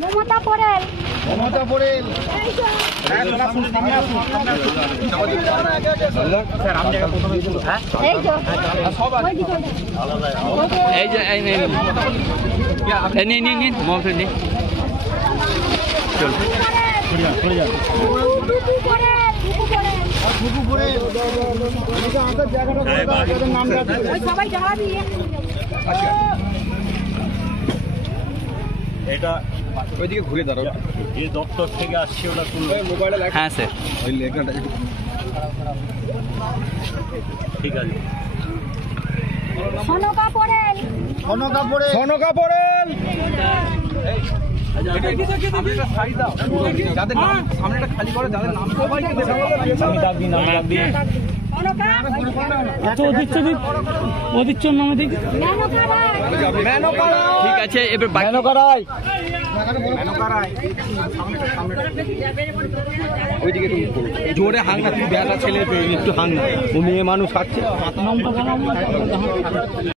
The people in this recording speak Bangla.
মমতা পড়েল। মমতা পড়েল। এই তো এই যে নিন মমতা নিন চল সবাই জানাবি এটা ওইদিকে ঘুরে দাঁড়াও। এই দপ্তর থেকে আসছে ওটা তুলবে মোবাইলে। হ্যাঁ স্যার ওই লেখাটা ঠিক আছে। সনকা পড়েল। সনকা পড়েল। সনকা পড়েল। যাদের নাম সামনেটা খালি করে, যাদের নাম সবাইকে ডাক দিন, নাম ডাক দিন। ঠিক আছে এবার ওইদিকে জোরে হাঙ্গা, তুই বেটা ছেলে একটু হাঙ্গা, ও মেয়ে মানুষ খাচ্ছে।